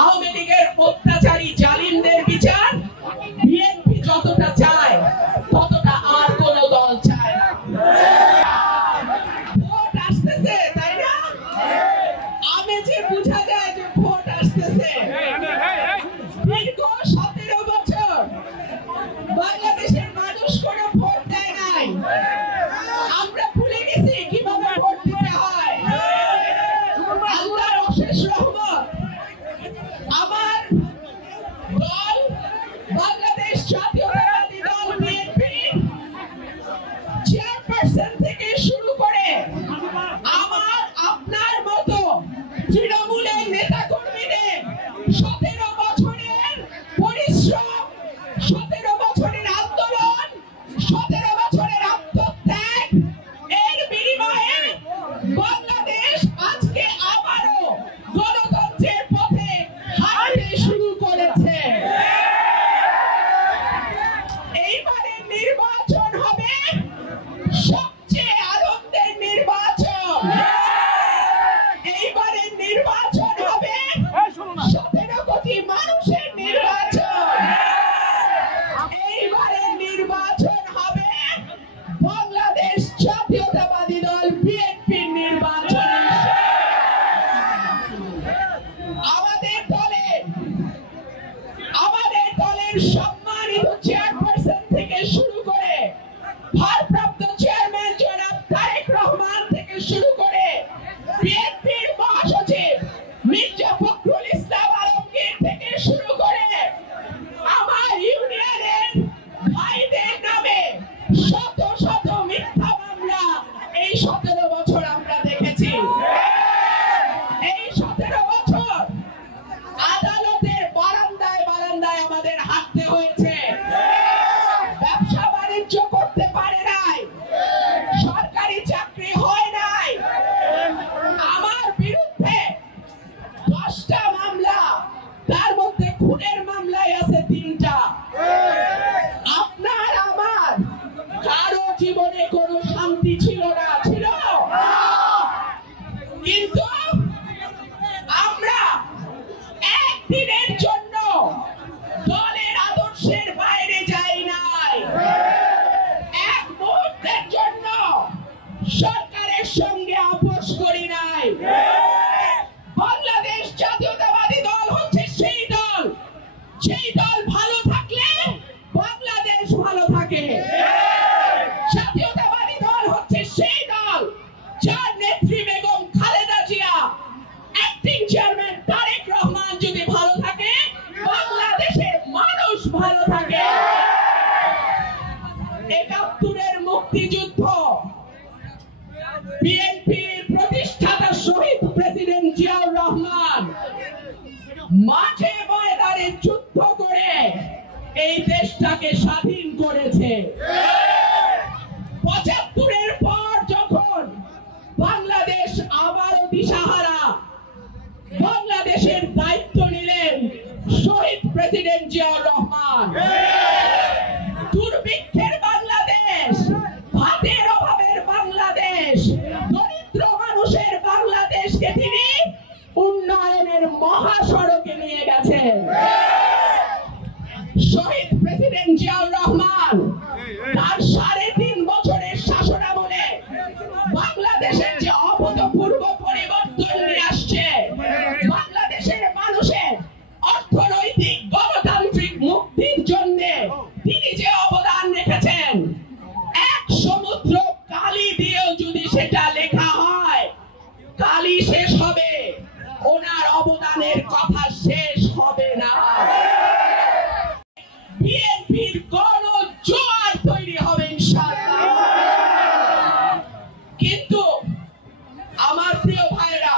আওয়ামী লীগের অত্যাচারী জালিমদের বিচার বিএনপি যতটা চায় ততটা আর কোন দল চায় না। ভোট আসতেছে, তাই না? আমেজে বোঝা যায় যে ভোট আসতেছে। দীর্ঘ 17 বছর বাংলাদেশের মানুষ কোনো ভোট দেয় নাই। আমরা ভুলে গেছি কিভাবে ভোট দিতে হয়। আল্লাহর অশেষ রহমত, আমার দল বাংলাদেশ জাতীয়তাবাদী দল বিএনপি চেয়ারপারসন থেকে শুরু করে আমার আপনার মতো তৃণমূলের নেতা কর্মীদের 17 বছরের পরিশ্রম, 17 বছরের আন্দোলন, 17 বছরের আত্মত্যাগ এর বিনিময়ে বাংলাদেশ আজকে আবারও গণতন্ত্রের পথে হাঁটতে শুরু করেছে। এইবারে নির্বাচন হবে সবচেয়ে আনন্দের নির্বাচন। এইবারে নির্বাচন হবে 17 কোটি মানুষের নির্বাচন। এইবারে নির্বাচন হবে বাংলাদেশ জাতীয়তাবাদী দল বিএনপির নির্বাচন। আমাদের দলের সম্মানিত চেয়ারপারসন থেকে শুরু করে ভারপ্রাপ্ত চেয়ারম্যান জনাব তারেক রহমান থেকে শুরু করে বিএনপির মহাসচিব মির্জা ফখরুল ইসলাম আলমগীর থেকে শুরু করে আমার ইউনিয়নের ভাইদের নামে শত শত মিথ্যা মামলা এই 17 বছর আমরা দেখেছি। এই 17 বছর আদালতের বারান্দায় বারান্দায় আমাদের হাঁটতে হয়েছে। ব্যবসা বাণিজ্য করতে পারে নাই, সরকারি চাকরি হয় নাই। আমার বিরুদ্ধে 10টা মামলা, তার মধ্যে খুনের মামলায় আছে 3টা। আপনার আমার কারো জীবনে কোনো শান্তি ছিল না, ছিল? কিন্তু আমরা একদিনের জন্য দলের আদর্শের বাইরে যাই নাই। এক মুহূর্তের জন্য সরকারের সঙ্গে আপোষ করি নাই। বাংলাদেশ জাতীয়তাবাদী দল হচ্ছে সেই দল, সেই দল ভালো থাকলে বাংলাদেশ ভালো থাকে। জাতীয়তাবাদী দল হচ্ছে সেই দল যার নেত্রী বেগম খালেদা জিয়া, অ্যাক্টিং চেয়ারম্যান তারেক রহমান যদি ভালো থাকে বাংলাদেশের মানুষ ভালো থাকে। 71-এর মুক্তিযুদ্ধ বিএনপির প্রতিষ্ঠাতা শহীদ প্রেসিডেন্ট জিয়াউর রহমান মাঠে ময়দানে যুদ্ধ করে এই দেশটাকে স্বাধীন করেছে। 75-এর পর যখন বাংলাদেশ আবারও দিশাহারা, বাংলাদেশের দায়িত্ব নিলেন শহীদ প্রেসিডেন্ট জিয়াউর রহমান। দুর্ভিক্ষের বাংলাদেশ, ভাতের অভাবের বাংলাদেশ, দরিদ্র মানুষের বাংলাদেশকে তিনি উন্নয়নের মহাসড়কে নিয়ে গেছেন। শহীদ প্রেসিডেন্ট জিয়াউর রহমান তার 3.5 বছরের শাসনামলে বাংলাদেশের যে অভূতপূর্ব পরিবর্তন নিয়ে আসছে, বাংলাদেশের মানুষের অর্থনৈতিক গণতান্ত্রিক মুক্তির জন্য তিনি যে অবদান রেখেছেন, এক সমুদ্র কালি দিয়েও যদি সেটা লেখা হয়, কালি শেষ হবে, ওনার অবদানের কথা শেষ হবে না। বিএনপির গণ জোয়ার তৈরি হবে ইনশাআল্লাহ। কিন্তু আমার প্রিয় ভাইরা,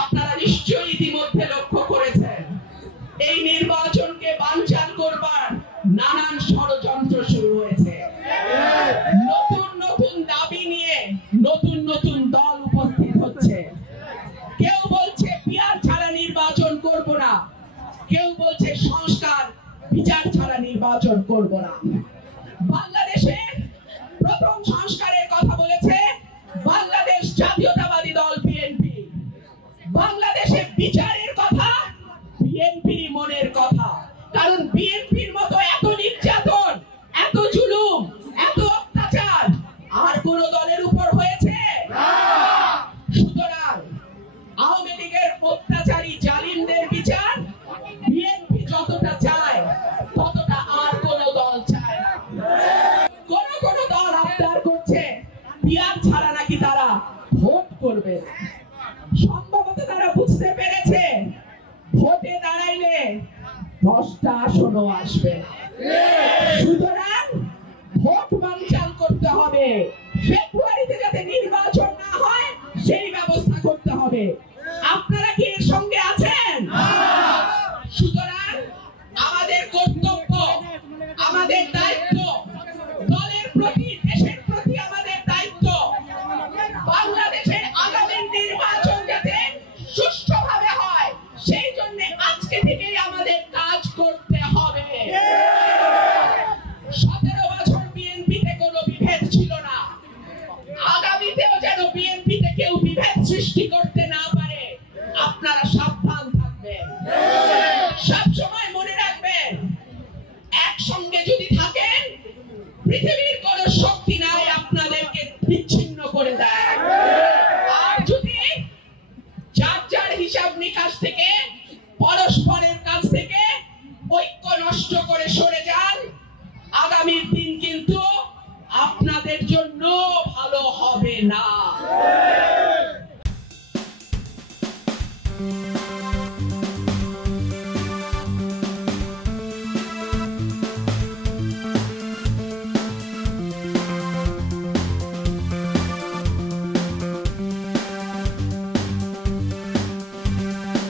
আপনারা নিশ্চয়ই ইতিমধ্যে লক্ষ্য করেছেন এই নির্বাচনকে বানচাল করবার নানান ষড়যন্ত্র শুরু হয়েছে। নতুন নতুন দাবি নিয়ে নতুন নতুন দল উপস্থিত হচ্ছে। কেউ বলছে পিয়ার ছাড়া নির্বাচন করব না, কেউ বলছে সংস্কার বিচার ছাড়া নির্বাচন করব না। বাংলাদেশে প্রথম সংস্কারের কথা বলেছে বাংলাদেশ জাতীয়তাবাদী দল বিএনপি। বাংলাদেশে বিচারের কথা 10টা আসনও আসবে না। সুতরাং ভোট বানচাল করতে হবে, ফেব্রুয়ারিতে যাতে নির্বাচন না হয় সেই ব্যবস্থা করতে হবে। আপনারা কি এর সঙ্গে আছেন? সুতরাং আমাদের কর্তব্য, আমাদের দায়িত্ব, দলের প্রতি, দেশের প্রতি আমাদের দায়িত্ব, বাংলাদেশের আগামী নির্বাচন যাতে সুষ্ঠুভাবে হয় সেই জন্য আজকে থেকেই আমাদের কাজ করতে হবে। 17 বছর বিএনপিতে কোনো বিভেদ ছিল না, আগামীতেও যেন বিএনপিতে কেউ বিভেদ সৃষ্টি করতে না পারে আপনারা সাবধান থাকবেন। সবসময় মনে রাখবেন, একসঙ্গে যদি থাকেন পৃথিবীর কোন শক্তি নাই আপনাদেরকে বিচ্ছিন্ন করে দেয়। আর যদি যার যার হিসাব নিকাশ থেকে, পরস্পরের কাছ থেকে ঐক্য নষ্ট করে সরে যান, আগামীর দিন কিন্তু আপনাদের জন্য ভালো হবে না।